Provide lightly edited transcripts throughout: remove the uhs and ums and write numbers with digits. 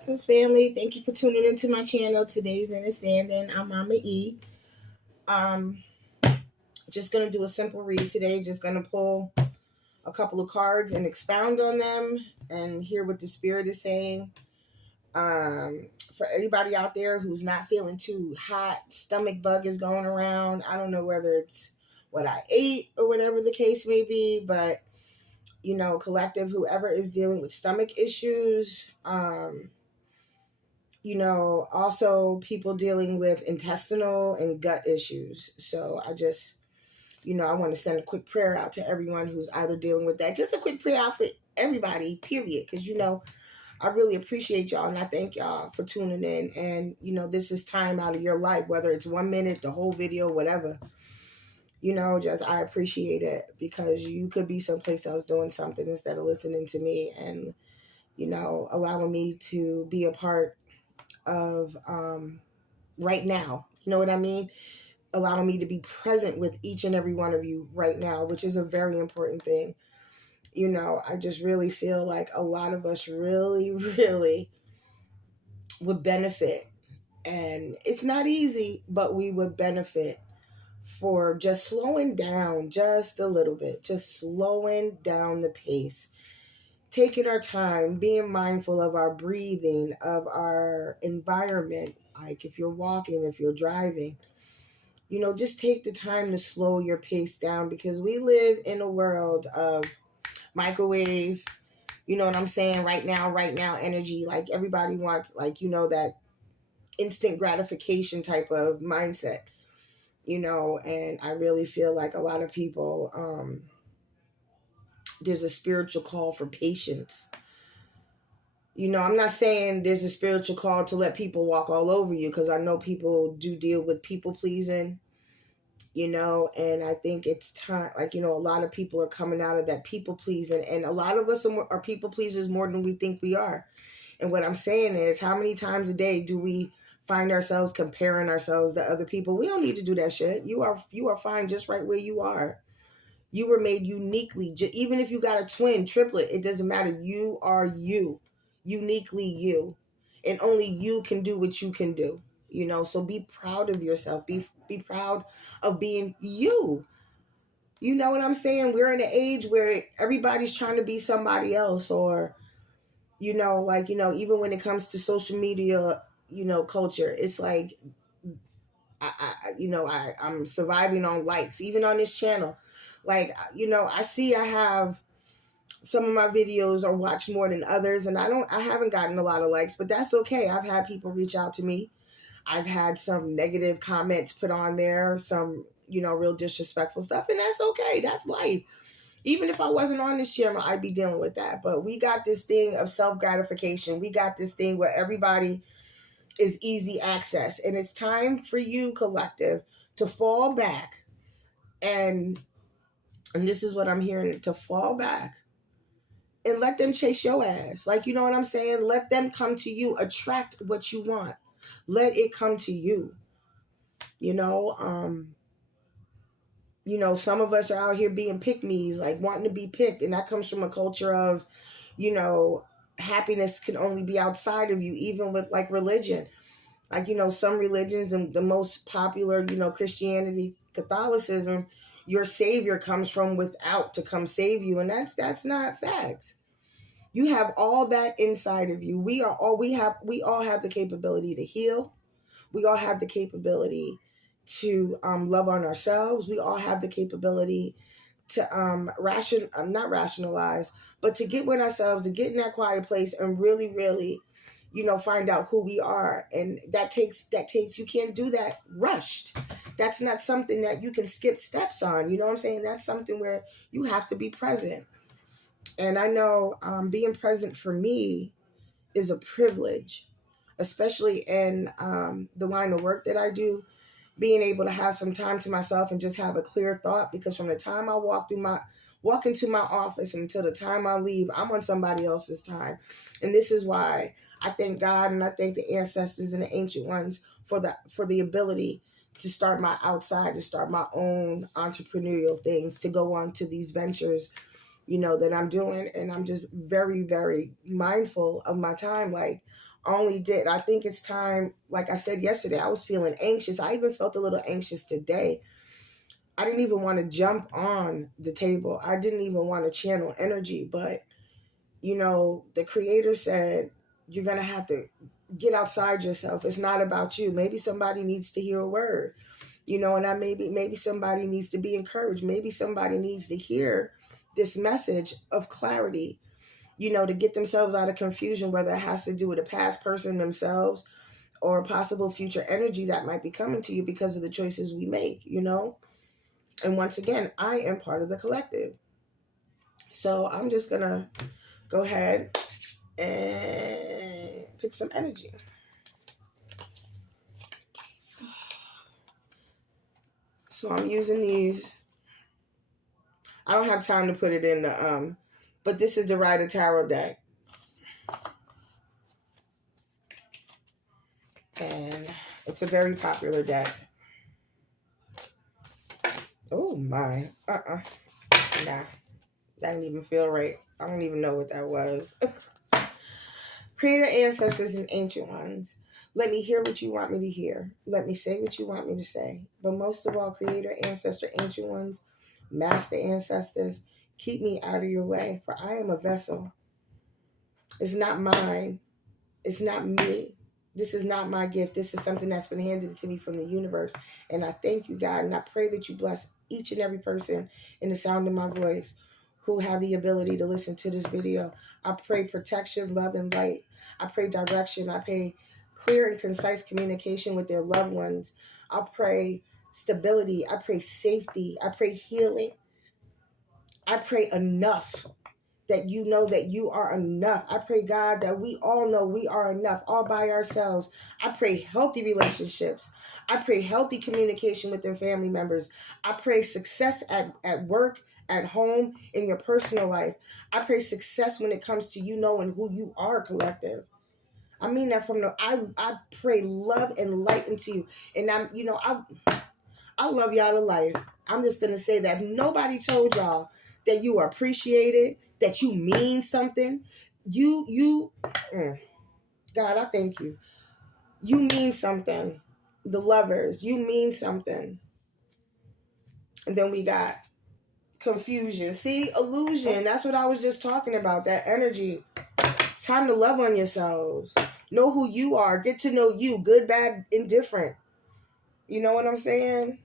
Blessings, family. Thank you for tuning into my channel. Today's InnerStanding. I'm Mama E. Um, just gonna do a simple read today. Just gonna pull a couple of cards and expound on them and hear what the spirit is saying. For anybody out there who's not feeling too hot, stomach bug is going around. I don't know whether it's what I ate or whatever the case may be, but collective, whoever is dealing with stomach issues, also people dealing with intestinal and gut issues. So I want to send a quick prayer out to everyone who's either dealing with that. Just a quick prayer out for everybody, period. Because, I really appreciate y'all and I thank y'all for tuning in. And, this is time out of your life, whether it's 1 minute, the whole video, whatever. I appreciate it because you could be someplace else doing something instead of listening to me and, allowing me to be a part of right now. You know what I mean? Allowing me to be present with each and every one of you right now, which is a very important thing. I just really feel like a lot of us really, really would benefit. And it's not easy, but we would benefit for just slowing down just a little bit, just slowing down the pace, taking our time, being mindful of our breathing, of our environment. Like if you're walking, if you're driving, just take the time to slow your pace down because we live in a world of microwave, you know what I'm saying? Right now energy. Like everybody wants, that instant gratification type of mindset, and I really feel like a lot of people, there's a spiritual call for patience. I'm not saying there's a spiritual call to let people walk all over you because I know people do deal with people pleasing, and I think it's time, a lot of people are coming out of that people pleasing, and a lot of us are people pleasers more than we think we are. And what I'm saying is, how many times a day do we find ourselves comparing ourselves to other people? We don't need to do that shit. You are fine just right where you are. You were made uniquely. Even if you got a twin, triplet, it doesn't matter. You are you, uniquely you, and only you can do what you can do. So be proud of yourself. Be proud of being you. You know what I'm saying? We're in an age where everybody's trying to be somebody else, or even when it comes to social media, culture, it's like I'm surviving on likes, even on this channel. Like, I have some of my videos are watched more than others, and I haven't gotten a lot of likes, but that's okay. I've had people reach out to me. I've had some negative comments put on there, some, real disrespectful stuff, and that's okay. That's life. Even if I wasn't on this channel, I'd be dealing with that. But we got this thing of self-gratification. We got this thing where everybody is easy access. And it's time for you, collective, to fall back. And this is what I'm hearing, to fall back and let them chase your ass. Like, you know what I'm saying? Let them come to you. Attract what you want. Let it come to you. Some of us are out here being pick-me's, like wanting to be picked. And that comes from a culture of, happiness can only be outside of you, even with like religion. Like, some religions and the most popular, Christianity, Catholicism, your savior comes from without to come save you. And that's not facts. You have all that inside of you. We all have the capability to heal. We all have the capability to love on ourselves. We all have the capability to not rationalize, but to get with ourselves and get in that quiet place and really, really, find out who we are. And that takes, you can't do that rushed. That's not something that you can skip steps on. You know what I'm saying? That's something where you have to be present. And I know being present for me is a privilege, especially in the line of work that I do, being able to have some time to myself and just have a clear thought, because from the time I walk into my office until the time I leave, I'm on somebody else's time. And this is why I thank God and I thank the ancestors and the ancient ones for the ability to start my outside, to start my own entrepreneurial things, to go on to these ventures, that I'm doing. And I'm just very, very mindful of my time. Like, I think it's time, like I said yesterday, I was feeling anxious. I even felt a little anxious today. I didn't even want to jump on the table. I didn't even want to channel energy. But, the creator said, you're going to have to get outside yourself. It's not about you. Maybe somebody needs to hear a word, and maybe somebody needs to be encouraged. Maybe somebody needs to hear this message of clarity, to get themselves out of confusion, whether it has to do with a past person themselves or possible future energy that might be coming to you because of the choices we make, And once again, I am part of the collective. So I'm just going to go ahead and pick some energy. So I'm using these. I don't have time to put it in the, but this is the Rider Tarot deck. And it's a very popular deck. Oh my, nah, that didn't even feel right. I don't even know what that was. Creator, ancestors, and ancient ones, let me hear what you want me to hear. Let me say what you want me to say. But most of all, creator, ancestor, ancient ones, master ancestors, keep me out of your way, for I am a vessel. It's not mine. It's not me. This is not my gift. This is something that's been handed to me from the universe. And I thank you, God, and I pray that you bless each and every person in the sound of my voice who have the ability to listen to this video. I pray protection, love, and light. I pray direction. I pray clear and concise communication with their loved ones. I pray stability. I pray safety. I pray healing. I pray enough, that you know that you are enough. I pray, God, that we all know we are enough all by ourselves. I pray healthy relationships. I pray healthy communication with their family members. I pray success at work, at home, in your personal life. I pray success when it comes to you knowing who you are, collective. I mean that from I pray love and light into you. And I love y'all to life. I'm just going to say that if nobody told y'all that you are appreciated, that you mean something, God, I thank you. You mean something. The lovers, you mean something. And then we got confusion. See, illusion. That's what I was just talking about, that energy. It's time to love on yourselves. Know who you are. Get to know you, good, bad, indifferent. You know what I'm saying?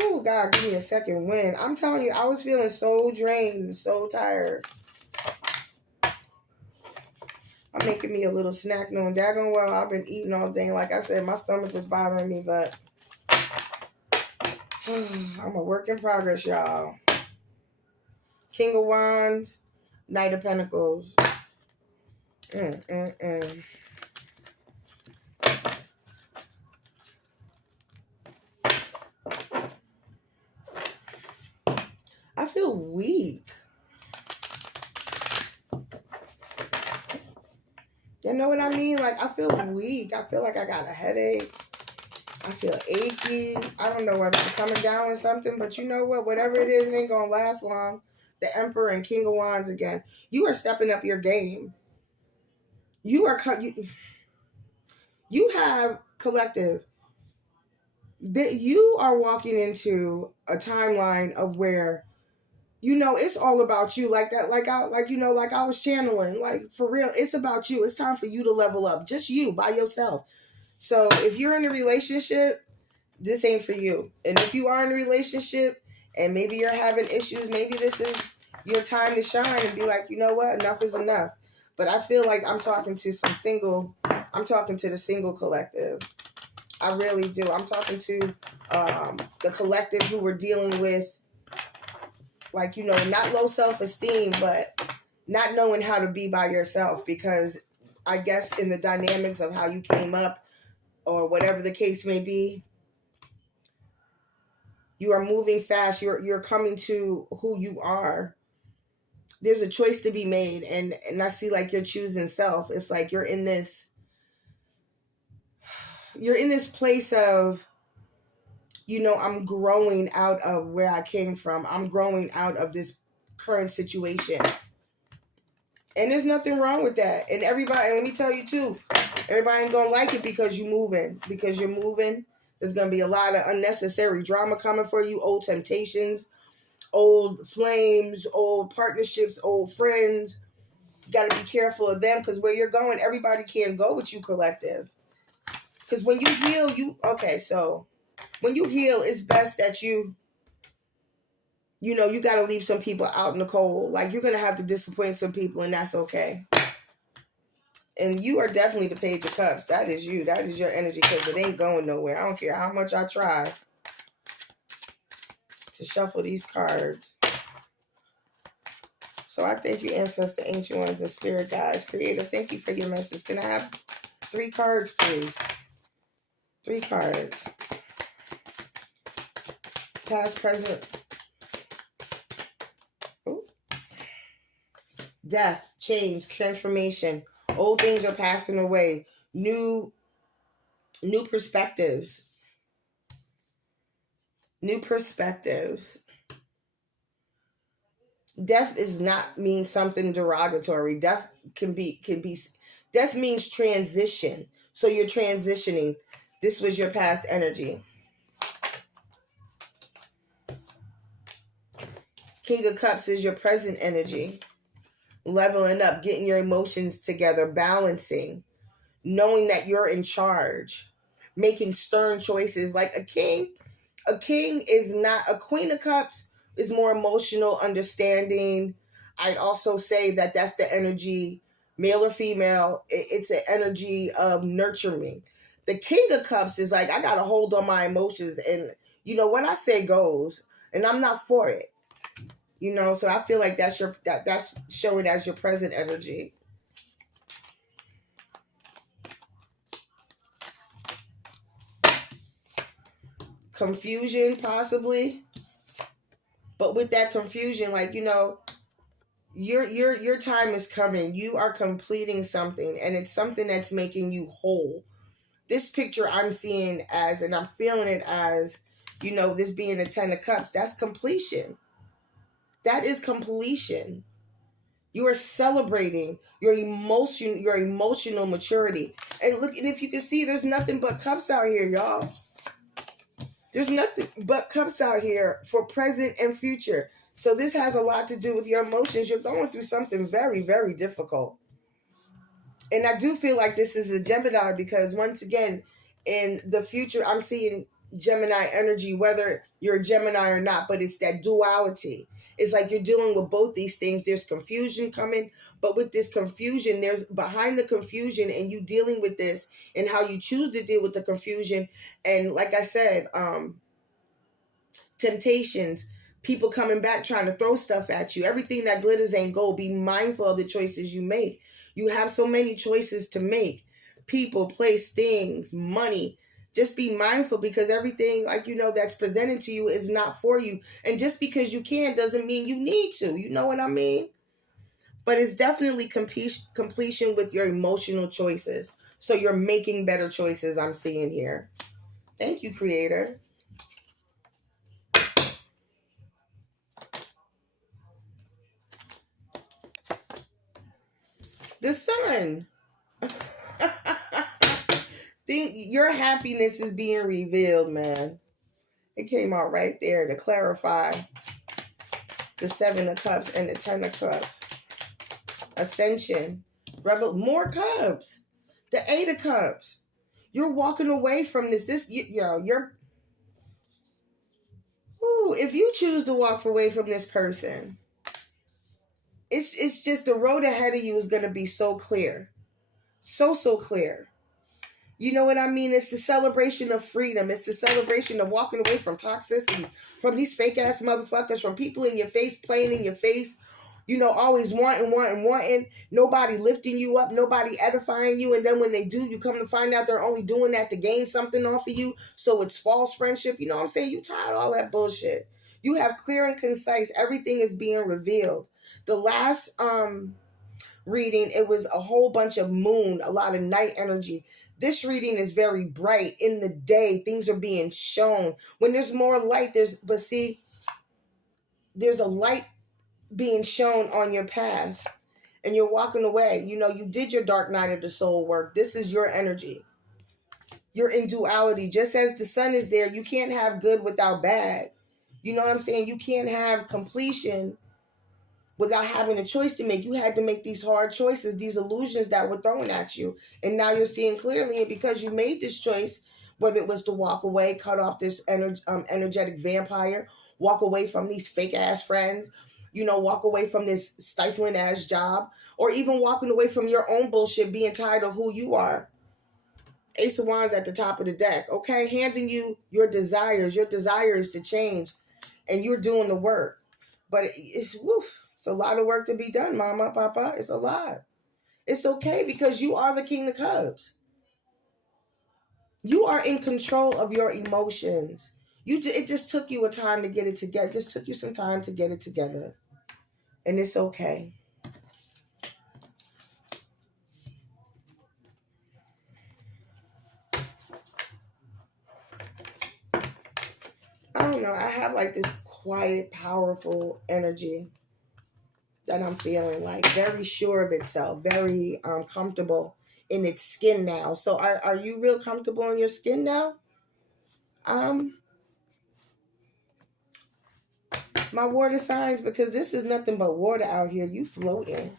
Oh, God, give me a second win. I'm telling you, I was feeling so drained, so tired. I'm making me a little snack knowing daggone well I've been eating all day. Like I said, my stomach was bothering me, but I'm a work in progress, y'all. King of Wands, Knight of Pentacles. I feel weak. You know what I mean? Like, I feel weak. I feel like I got a headache. I feel achy. I don't know whether I'm coming down with something, but you know what? Whatever it is, it ain't going to last long. The Emperor and King of Wands again. You are stepping up your game. You have, collective, that you are walking into a timeline of where, it's all about you, like that, like I was channeling, like, for real, it's about you. It's time for you to level up, just you by yourself. So if you're in a relationship, this ain't for you. And if you are in a relationship and maybe you're having issues, maybe this is your time to shine and be like, you know what, enough is enough. But I feel like I'm talking to the single collective. I really do. I'm talking to the collective who were dealing with, like, not low self-esteem, but not knowing how to be by yourself, because I guess in the dynamics of how you came up or whatever the case may be, you are moving fast. You're coming to who you are. There's a choice to be made, and I see like you're choosing self. It's like you're in this place of, I'm growing out of where I came from. I'm growing out of this current situation. And there's nothing wrong with that. And everybody, and let me tell you too, everybody ain't gonna like it because you moving. Because you're moving. There's gonna be a lot of unnecessary drama coming for you, old temptations, old flames, old partnerships, old friends. You gotta be careful of them because where you're going, everybody can't go with you, collective. Because when you heal, when you heal, it's best that you got to leave some people out in the cold. Like, you're going to have to disappoint some people, and that's okay. And you are definitely the Page of Cups. That is you. That is your energy, because it ain't going nowhere. I don't care how much I try to shuffle these cards. So I thank you, ancestor, ancient ones, and spirit guides. Creator, thank you for your message. Can I have 3 cards, please? 3 cards. Past, present. Ooh. Death, change, transformation. Old things are passing away. New perspectives. New perspectives. Death is not mean something derogatory. Death death means transition. So you're transitioning. This was your past energy. King of Cups is your present energy. Leveling up, getting your emotions together, balancing, knowing that you're in charge, making stern choices. Like a king is not, a Queen of Cups is more emotional, understanding. I'd also say that that's the energy, male or female, it's an energy of nurturing. The King of Cups is like, I got to hold on my emotions, and what I say goes, and I'm not for it. So I feel like that's showing as your present energy. Confusion, possibly. But with that confusion, like, your time is coming. You are completing something, and it's something that's making you whole. This picture I'm seeing as, and I'm feeling it as, this being the 10 of Cups, that's completion. That is completion. You are celebrating your emotional maturity. And look, and if you can see, there's nothing but cups out here, y'all. There's nothing but cups out here for present and future. So this has a lot to do with your emotions. You're going through something very, very difficult. And I do feel like this is a Gemini because, once again, in the future, I'm seeing Gemini energy, whether you're a Gemini or not, but it's that duality. It's like you're dealing with both these things. There's confusion coming, but with this confusion, there's behind the confusion, and you dealing with this and how you choose to deal with the confusion. And like I said, temptations, people coming back trying to throw stuff at you. Everything that glitters ain't gold. Be mindful of the choices you make. You have so many choices to make. People, place, things, money. Just be mindful, because everything, that's presented to you is not for you. And just because you can doesn't mean you need to. You know what I mean? But it's definitely completion with your emotional choices. So you're making better choices, I'm seeing here. Thank you, Creator. The Sun. Your happiness is being revealed, man. It came out right there to clarify the 7 of Cups and the 10 of Cups. Ascension. More Cups. The 8 of Cups. You're walking away from this. If you choose to walk away from this person, it's just the road ahead of you is going to be so clear. So clear. You know what I mean? It's the celebration of freedom. It's the celebration of walking away from toxicity, from these fake ass motherfuckers, from people in your face, playing in your face, always wanting, nobody lifting you up, nobody edifying you. And then when they do, you come to find out they're only doing that to gain something off of you. So it's false friendship. You know what I'm saying? You tired of all that bullshit. You have clear and concise. Everything is being revealed. The last reading, it was a whole bunch of moon, a lot of night energy. This reading is very bright. In the day, things are being shown. When there's more light, there's a light being shown on your path. and you're walking away. You know, you did your dark night of the soul work. This is your energy. You're in duality. Just as the sun is there, you can't have good without bad. You know what I'm saying? You can't have completion without having a choice to make. You had to make these hard choices, these illusions that were thrown at you. And now you're seeing clearly. And because you made this choice, whether it was to walk away, cut off this energetic vampire, walk away from these fake ass friends, you know, walk away from this stifling ass job, or even walking away from your own bullshit, being tired of who you are. Ace of Wands at the top of the deck, okay? Handing you your desires. Your desire is to change, and you're doing the work. But it's a lot of work to be done, Mama, Papa. It's a lot. It's okay, because you are the King of Cups. You are in control of your emotions. It just took you a time to get it together. It just took you some time to get it together. And it's okay. I don't know. I have like this quiet, powerful energy that I'm feeling, like very sure of itself, very comfortable in its skin now. So are you real comfortable in your skin now? My water signs, because this is nothing but water out here. You floating.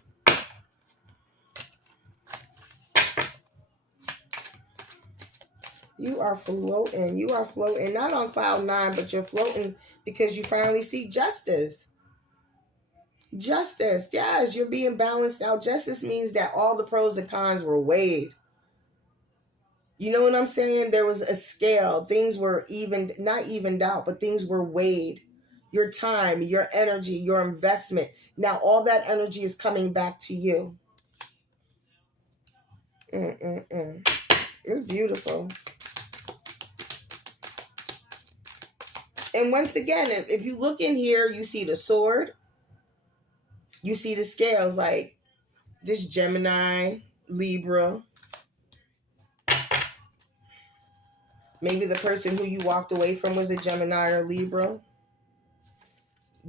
You are floating. You are floating. Not on cloud 9, but you're floating because you finally see justice. Justice. Yes, you're being balanced out. Justice means that all the pros and cons were weighed. You know what I'm saying? There was a scale. Things were not evened out, but things were weighed. Your time, your energy, your investment. Now all that energy is coming back to you. It's beautiful. And once again, if you look in here, you see the sword. You see the scales, like this Gemini, Libra. Maybe the person who you walked away from was a Gemini or Libra.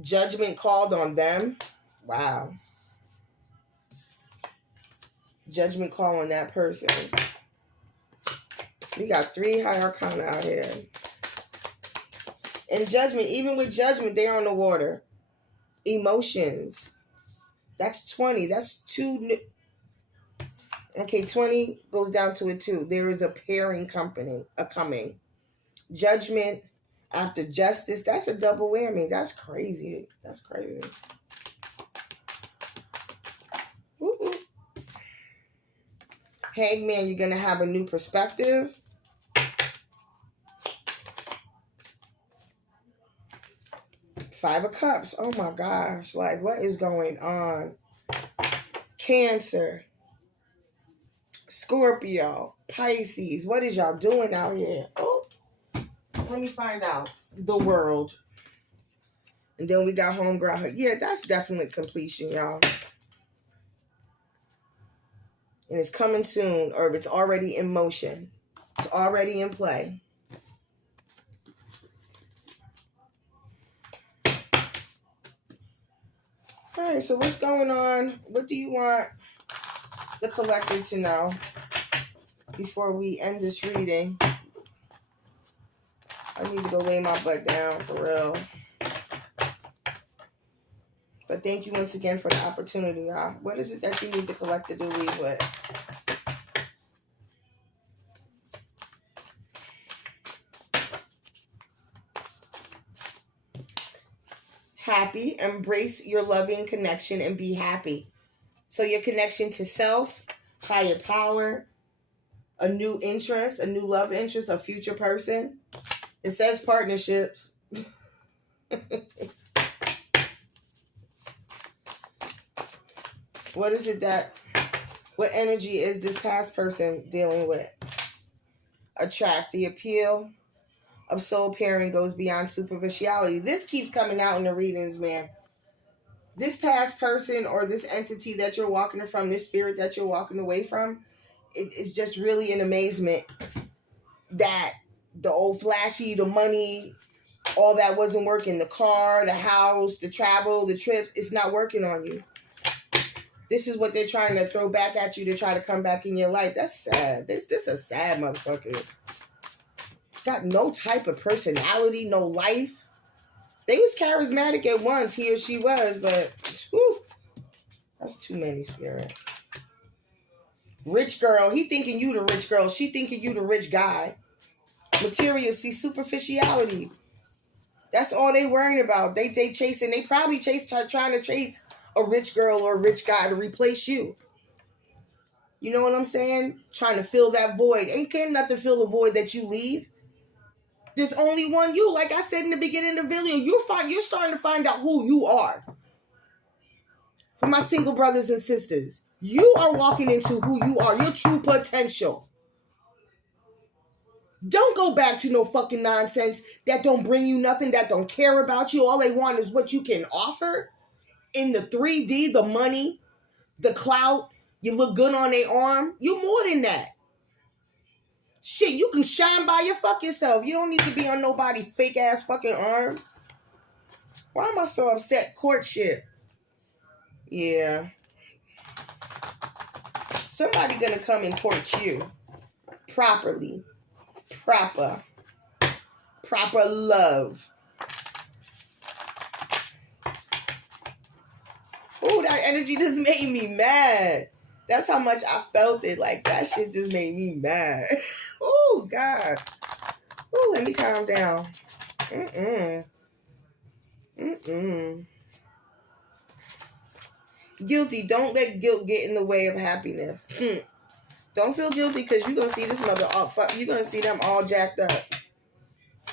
Judgment called on them. Wow. Judgment call on that person. We got 3 high arcana out here. And judgment, even with judgment, they're on the water. Emotions. That's 20. That's 2. Okay, 20 goes down to a 2. There is a pairing coming. Judgment after justice. That's a double whammy. That's crazy. That's crazy. Woo-hoo. Hangman, you're going to have a new perspective. Five of Cups. Oh my gosh. Like, what is going on? Cancer. Scorpio. Pisces. What is y'all doing out here? Oh, let me find out. The World. And then we got Homegirl. Yeah, that's definitely completion, y'all. And it's coming soon, or it's already in motion. It's already in play. All right, so what's going on? What do you want the collector to know before we end this reading? I need to go lay my butt down, for real. But thank you once again for the opportunity, y'all. What is it that you need the collector to leave with? Happy. Embrace your loving connection and be happy. So your connection to self, higher power, a new interest, a new love interest, a future person. It says partnerships. What is it what energy is this past person dealing with? Attract. The appeal of soul pairing goes beyond superficiality. This keeps coming out in the readings, man. This past person or this entity that you're walking from, this spirit that you're walking away from, it's just really an amazement that the old flashy, the money, all that wasn't working. The car, the house, the travel, the trips, it's not working on you. this is what they're trying to throw back at you to try to come back in your life. That's sad. This a sad motherfucker. Got no type of personality, no life. They was charismatic at once, he or she was, but whew, that's too many, Spirit. Rich girl, he thinking you the rich girl. She thinking you the rich guy. Material, see, superficiality. That's all they worrying about. They chasing. They probably trying to chase a rich girl or a rich guy to replace you. You know what I'm saying? Trying to fill that void. Ain't getting nothing to fill the void that you leave. There's only one you. Like I said in the beginning of the video, you're starting to find out who you are. For my single brothers and sisters, you are walking into who you are, your true potential. Don't go back to no fucking nonsense that don't bring you nothing, that don't care about you. All they want is what you can offer in the 3D, the money, the clout. You look good on their arm. You're more than that. Shit, you can shine by your fucking self. You don't need to be on nobody's fake ass fucking arm. Why am I so upset? Courtship. Yeah. Somebody gonna come and court you properly. Proper love. Oh, that energy just made me mad. That's how much I felt it. Like, that shit just made me mad. Oh, God. Oh, let me calm down. Guilty. Don't let guilt get in the way of happiness. Don't feel guilty because you're going to see this mother all you're going to see them all jacked up.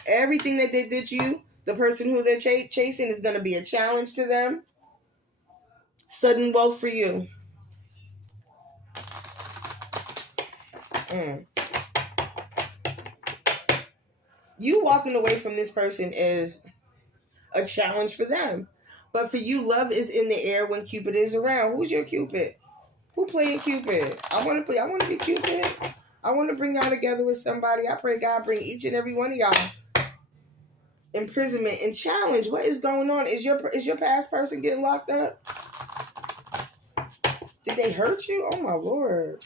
Everything that they did to you, the person who they're chasing is going to be a challenge to them. Sudden wealth for you. You walking away from this person is a challenge for them. But for you, love is in the air when Cupid is around. Who's your Cupid? Who playing Cupid? I want to be Cupid. I want to bring y'all together with somebody. I pray God bring each and every one of y'all. Imprisonment and challenge. What is going on? Is your past person getting locked up? Did they hurt you? Oh my Lord.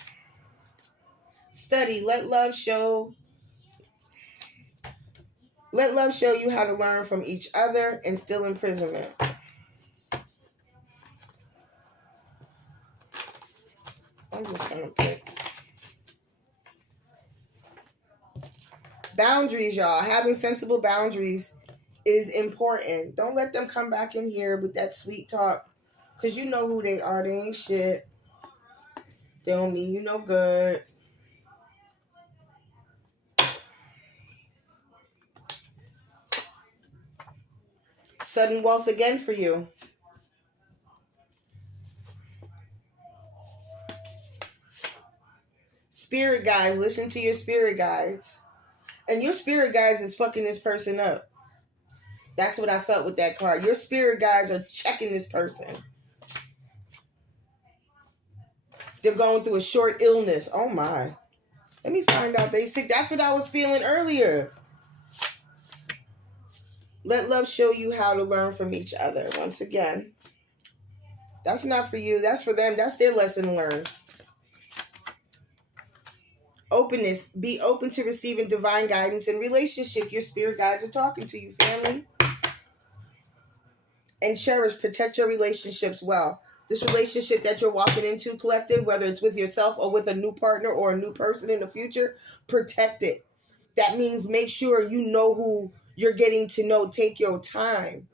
Study. Let love show you how to learn from each other and still imprisonment. I'm just going to pick. Boundaries, y'all. Having sensible boundaries is important. Don't let them come back in here with that sweet talk. Because you know who they are. They ain't shit. They don't mean you no good. Sudden wealth again for you. Spirit guides, listen to your spirit guides. And your spirit guides is fucking this person up. That's what I felt with that card. Your spirit guides are checking this person. They're going through a short illness. Oh my. Let me find out they sick. That's what I was feeling earlier. Let love show you how to learn from each other. Once again. That's not for you. That's for them. That's their lesson learned. Openness. Be open to receiving divine guidance in relationship. Your spirit guides are talking to you, family. And cherish. Protect your relationships well. This relationship that you're walking into, collective, whether it's with yourself or with a new partner or a new person in the future, protect it. That means make sure you know who you're getting to know. Take your time.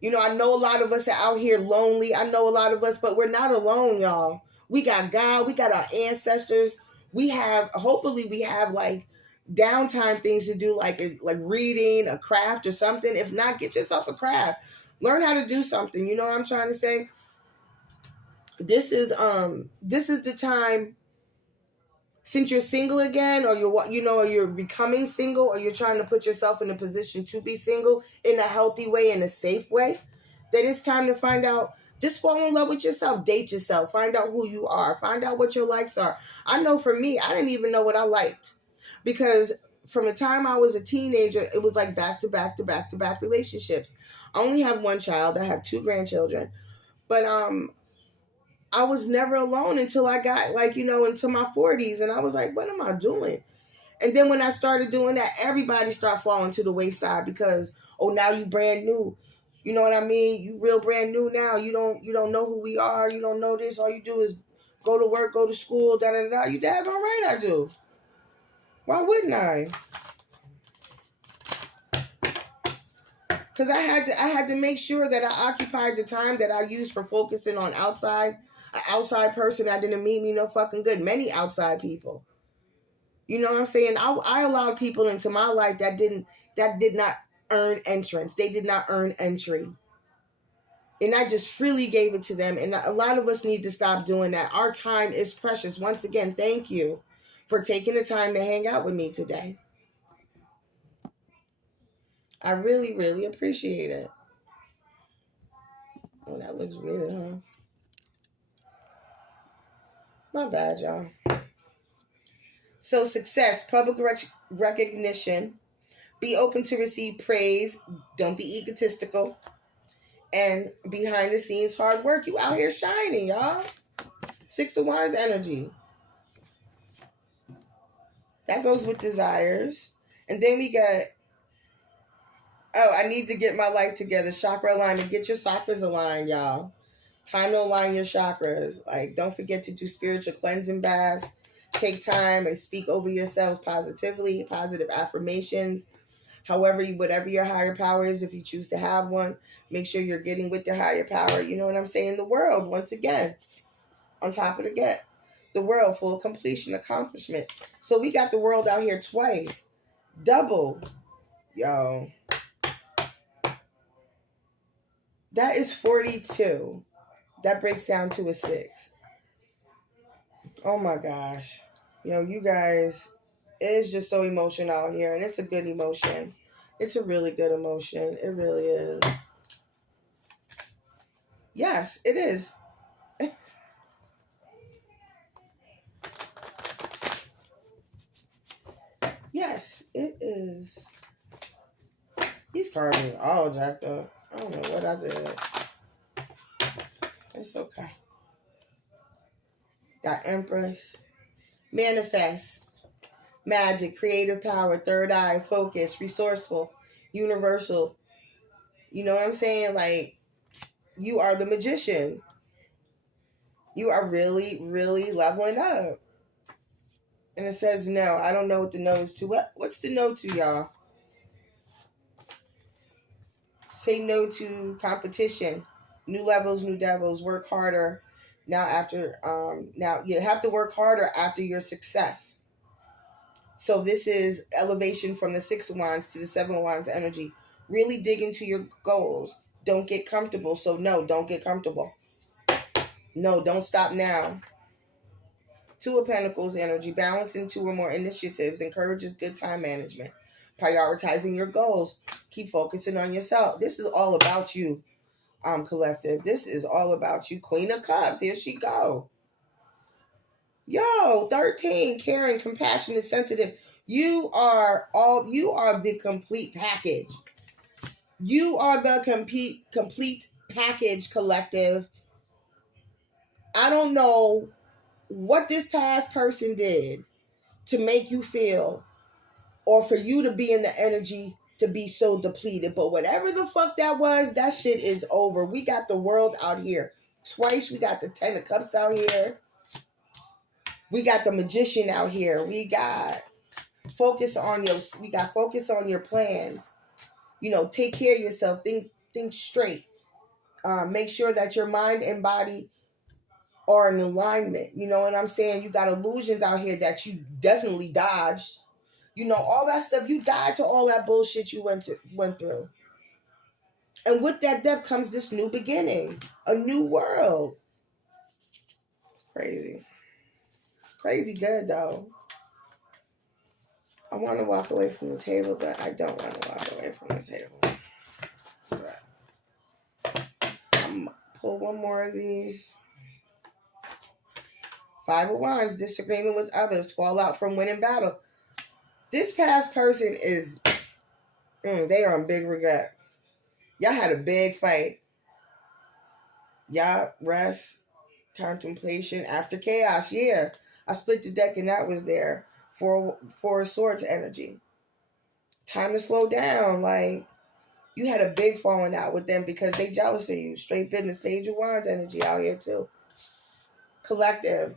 You know, I know a lot of us are out here lonely. I know a lot of us, but we're not alone, y'all. We got God. We got our ancestors. Hopefully we have like downtime things to do, like reading, a craft or something. If not, get yourself a craft. Learn how to do something. You know what I'm trying to say? This is the time, since you're single again, or you're becoming single, or you're trying to put yourself in a position to be single in a healthy way, in a safe way, then it's time to find out. Just fall in love with yourself. Date yourself. Find out who you are. Find out what your likes are. I know for me, I didn't even know what I liked. Because from the time I was a teenager, it was like back-to-back relationships. I only have one child. I have 2 grandchildren. But I was never alone until I got like, into my 40s. And I was like, what am I doing? And then when I started doing that, everybody started falling to the wayside because, oh, now you brand new. You know what I mean? You real brand new now. You don't know who we are. You don't know this. All you do is go to work, go to school, da da da. You daggone right I do. Why wouldn't I? Because I had to make sure that I occupied the time that I used for focusing on an outside person that didn't mean me no fucking good. Many outside people. You know what I'm saying? I allowed people into my life that did not earn entrance. They did not earn entry. And I just freely gave it to them. And a lot of us need to stop doing that. Our time is precious. Once again, thank you for taking the time to hang out with me today. I really, really appreciate it. Oh, that looks weird, huh? My bad, y'all. So success, public recognition, be open to receive praise, don't be egotistical, and behind the scenes hard work. You out here shining, y'all. 6 of Wands energy. That goes with desires. And then we got, I need to get my life together. Chakra alignment. Get your chakras aligned, y'all. Time to align your chakras. Like, don't forget to do spiritual cleansing baths. Take time and speak over yourself positively, positive affirmations. However, whatever your higher power is, if you choose to have one, make sure you're getting with your higher power. You know what I'm saying? The world, once again, on top of the world, full completion, accomplishment. So we got the world out here twice. Double. Yo. That is 42. That breaks down to a 6. Oh my gosh. You guys, it's just so emotional out here. And it's a good emotion. It's a really good emotion. It really is. Yes, it is. Yes, it is. These cards is all jacked up. I don't know what I did. It's okay. Got Empress. Manifest. Magic. Creative power. Third eye. Focus. Resourceful. Universal. You know what I'm saying? Like, you are the magician. You are really, really leveling up. And it says no. I don't know what the no is to. What's the no to, y'all? Say no to competition. New levels, new devils. Work harder. Now you have to work harder after your success. So this is elevation from the 6 of Wands to the 7 of Wands energy. Really dig into your goals. Don't get comfortable. So no, don't get comfortable. No, don't stop now. 2 of Pentacles energy. Balancing 2 or more initiatives. Encourages good time management. Prioritizing your goals. Keep focusing on yourself. This is all about you, collective. This is all about you. Queen of Cups. Here she go. Yo, 13. Caring, compassionate, sensitive. You are the complete package. You are the complete package, collective. I don't know what this past person did to make you feel, or for you to be in the energy to be so depleted. But whatever the fuck that was, that shit is over. We got the world out here twice. We got the 10 of Cups out here. We got the magician out here. We got focus on your plans. Take care of yourself. Think straight. Make sure that your mind and body are in alignment. You know what I'm saying? You got illusions out here that you definitely dodged. All that stuff. You died to all that bullshit you went through. And with that death comes this new beginning. A new world. Crazy. It's crazy good, though. I want to walk away from the table, but I don't want to walk away from the table. But I'm pull one more of these. 5 of Wands, disagreement with others, fallout from winning battle. This past person is, they are in big regret. Y'all had a big fight. Y'all rest. Contemplation after chaos. Yeah. I split the deck and that was there. Four Swords energy. Time to slow down. Like, you had a big falling out with them because they jealous of you. Straight business. Page of Wands energy out here too. Collective.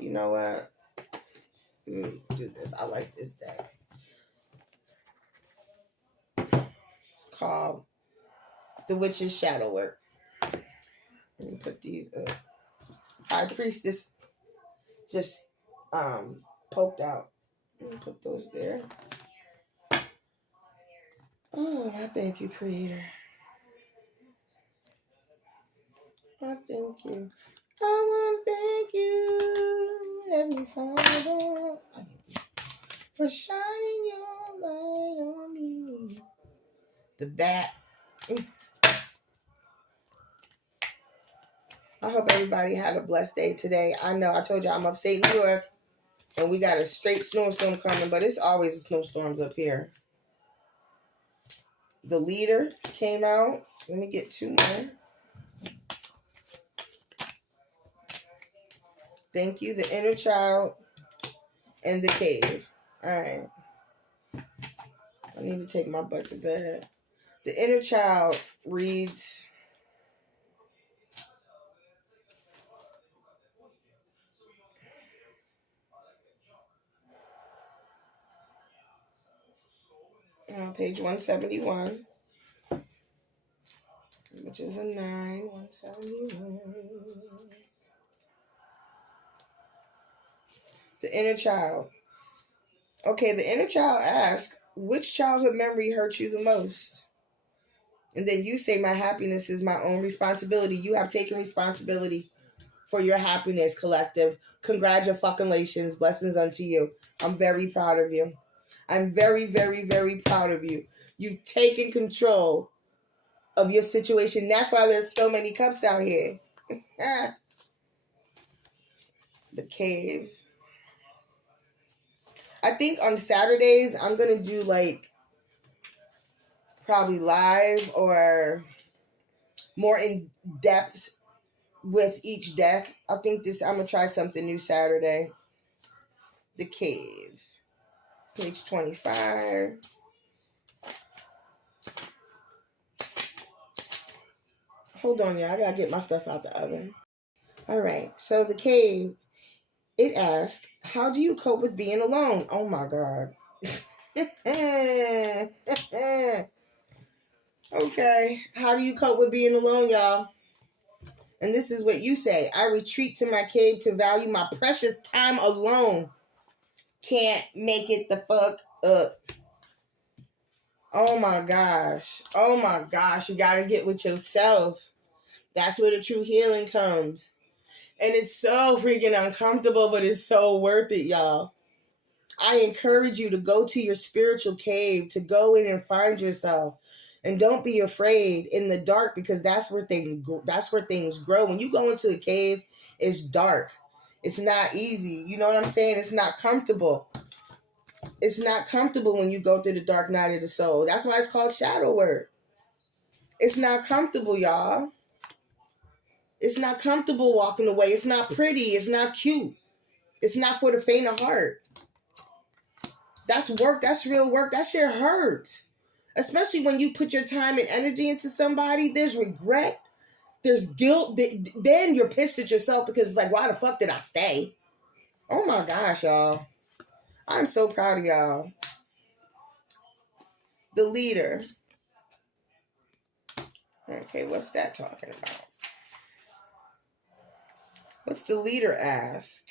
You know what? Let me do this. I like this deck. It's called The Witch's Shadow Work. Let me put these High Priestess just poked out. Let me put those there. Oh, I thank you, Creator. I thank you. I want to thank you, Heavenly Father, for shining your light on me. The bat. I hope everybody had a blessed day today. I know I told you I'm upstate New York, and we got a straight snowstorm coming, but it's always a snowstorms up here. The Leader came out. Let me get two more. Thank you, the Inner Child, and the Cave. All right. I need to take my butt to bed. The Inner Child reads, page 171, which is a 9, 171. The Inner Child. Okay, the Inner Child asks, which childhood memory hurt you the most? And then you say, my happiness is my own responsibility. You have taken responsibility for your happiness, collective. Congratulations. Blessings unto you. I'm very proud of you. I'm very, very, very proud of you. You've taken control of your situation. That's why there's so many cups out here. The Cave. I think on Saturdays, I'm going to do like probably live or more in depth with each deck. I think I'm going to try something new Saturday. The Cave. Page 25. Hold on, y'all. I got to get my stuff out the oven. All right. So the Cave, it asks, how do you cope with being alone? Oh, my God. Okay. How do you cope with being alone, y'all? And this is what you say. I retreat to my cave to value my precious time alone. Can't make it the fuck up. Oh my gosh. Oh my gosh. You got to get with yourself. That's where the true healing comes. And it's so freaking uncomfortable, but it's so worth it, y'all. I encourage you to go to your spiritual cave, to go in and find yourself. And don't be afraid in the dark, because that's where things grow. When you go into a cave, it's dark. It's not easy. You know what I'm saying? It's not comfortable. It's not comfortable when you go through the dark night of the soul. That's why it's called shadow work. It's not comfortable, y'all. It's not comfortable walking away. It's not pretty. It's not cute. It's not for the faint of heart. That's work. That's real work. That shit hurts. Especially when you put your time and energy into somebody. There's regret. There's guilt. Then you're pissed at yourself because it's like, why the fuck did I stay? Oh my gosh, y'all. I'm so proud of y'all. The Leader. Okay, what's that talking about? What's the Leader ask?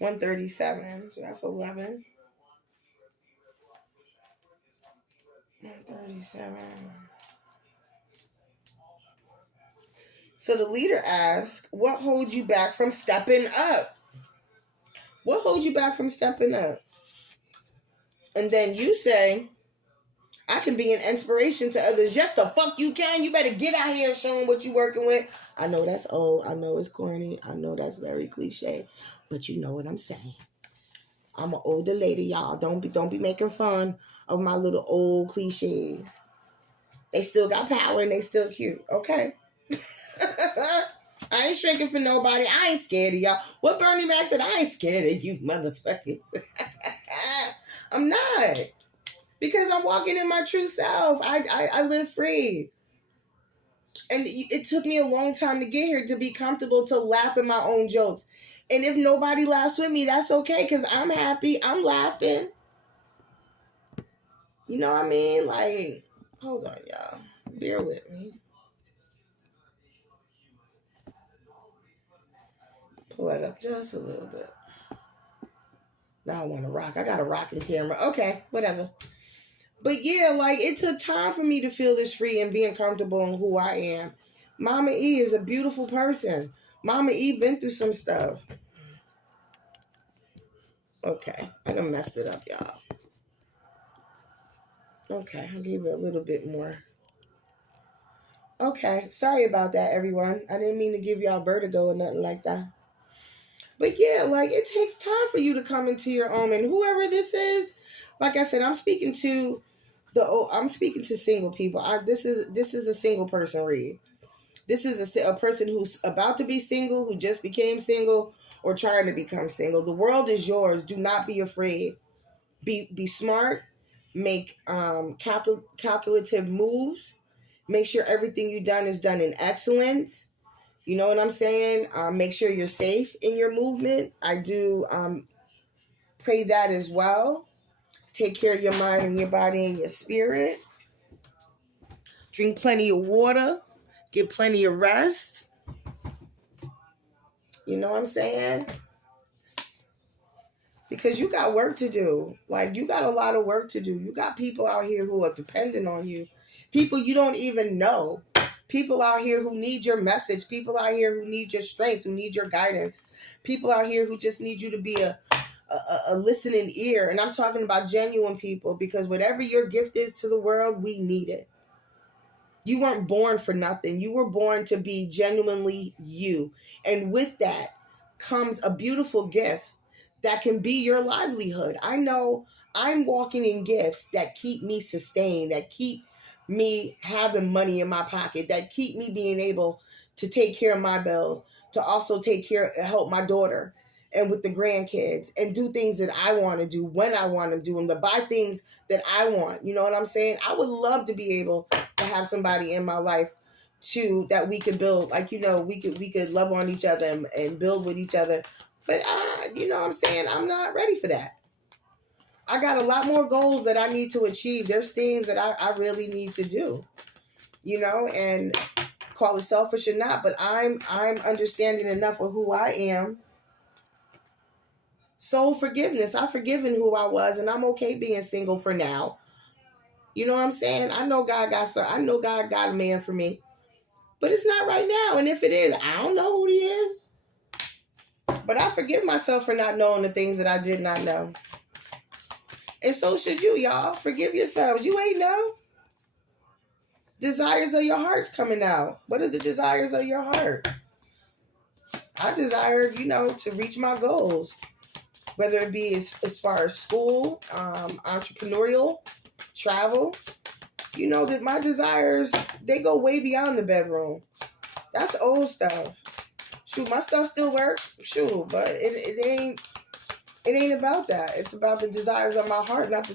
$137. So that's 11. 137. So the Leader asks, what holds you back from stepping up? What holds you back from stepping up? And then you say, I can be an inspiration to others. Yes, the fuck you can. You better get out here and show them what you're working with. I know that's old. I know it's corny. I know that's very cliche. But you know what I'm saying. I'm an older lady, y'all. Don't be making fun of my little old cliches. They still got power and they still cute. Okay. I ain't shrinking for nobody. I ain't scared of y'all. What Bernie Mac said, I ain't scared of you motherfuckers. I'm not. Because I'm walking in my true self. I live free. And it took me a long time to get here to be comfortable to laugh at my own jokes. And if nobody laughs with me, that's okay, because I'm happy. I'm laughing. You know what I mean? Like, hold on, y'all. Bear with me. Pull it up just a little bit. Now I want to rock. I got a rocking camera. Okay, whatever. But yeah, like, it took time for me to feel this free and being comfortable in who I am. Mama E is a beautiful person. Mama E been through some stuff. Okay, I done messed it up, y'all. Okay, I'll give it a little bit more. Okay, sorry about that, everyone. I didn't mean to give y'all vertigo or nothing like that. But yeah, like, it takes time for you to come into your own. And whoever this is, like I said, I'm speaking to single people. This is a single person read. This is a person who's about to be single, who just became single, or trying to become single. The world is yours. Do not be afraid. Be smart. Make calculative moves. Make sure everything you've done is done in excellence. You know what I'm saying? Make sure you're safe in your movement. I do pray that as well. Take care of your mind and your body and your spirit. Drink plenty of water. Get plenty of rest. You know what I'm saying? Because you got work to do. Like, you got a lot of work to do. You got people out here who are dependent on you. People you don't even know. People out here who need your message. People out here who need your strength, who need your guidance. People out here who just need you to be a listening ear. And I'm talking about genuine people, because whatever your gift is to the world, we need it. You weren't born for nothing. You were born to be genuinely you. And with that comes a beautiful gift that can be your livelihood. I know I'm walking in gifts that keep me sustained, that keep me having money in my pocket, that keep me being able to take care of my bills, to also help my daughter and with the grandkids, and do things that I want to do when I want to do them, to buy things that I want. You know what I'm saying? I would love to be able to have somebody in my life too that we could build, like, you know, we could love on each other and build with each other. But you know what I'm saying? I'm not ready for that. I got a lot more goals that I need to achieve. There's things that I really need to do, you know, and call it selfish or not, but I'm understanding enough of who I am. Soul forgiveness. I've forgiven who I was, and I'm okay being single for now. You know what I'm saying? I know God got a man for me, but it's not right now. And if it is, I don't know who he is. But I forgive myself for not knowing the things that I did not know. And so should you, y'all. Forgive yourselves. You ain't know. Desires of your heart's coming out. What are the desires of your heart? I desire, you know, to reach my goals. Whether it be as far as school, entrepreneurial, travel. You know that my desires, they go way beyond the bedroom. That's old stuff. Shoot, my stuff still work. Shoot, but it ain't about that. It's about the desires of my heart, not the